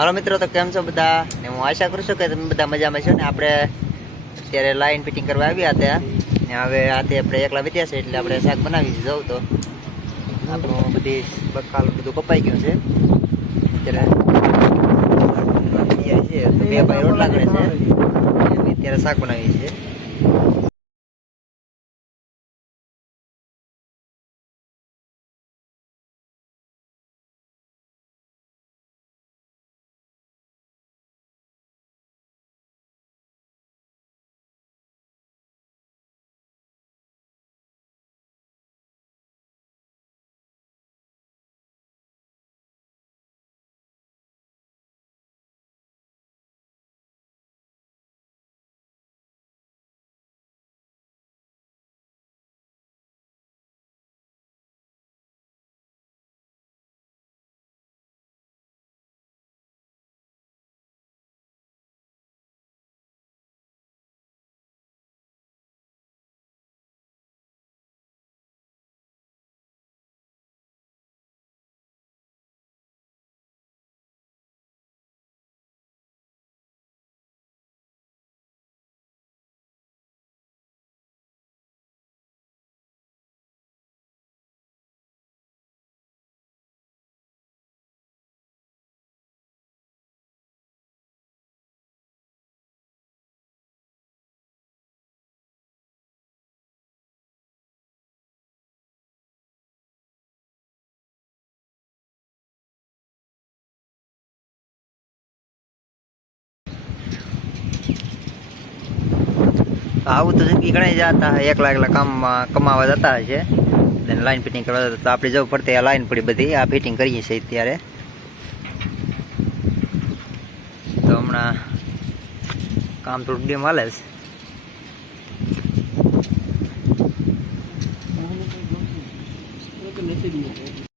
હાલો મિત્રો, તો કેમ છો બધા? ને હું આશા કરું છું કે તમે બધા મજામાં છો ને? આપણે અત્યારે લાઈન ફિટિંગ કરવા આવ્યા હતા ને હવે આથી આપણે એકલા વીત્યા છે એટલે આપણે શાક બનાવી જવું તો. આપણું બધી બકાલ બધું કપાઈ ગયું છે. અત્યારે બે ભાઈ રોટલા કરે છે. અત્યારે શાક બનાવીએ છીએ આવું તો જિંદગી ઘણા જતા એકલા એકલા કામમાં કમાવા જતા છે. અને લાઈન ફિટિંગ કરવા જતા તો આપણે જવું પડતી આ લાઈન પડી બધી. આ ફિટિંગ કરીએ છીએ અત્યારે. તો હમણાં કામ થોડું ડીમ હાલે છે.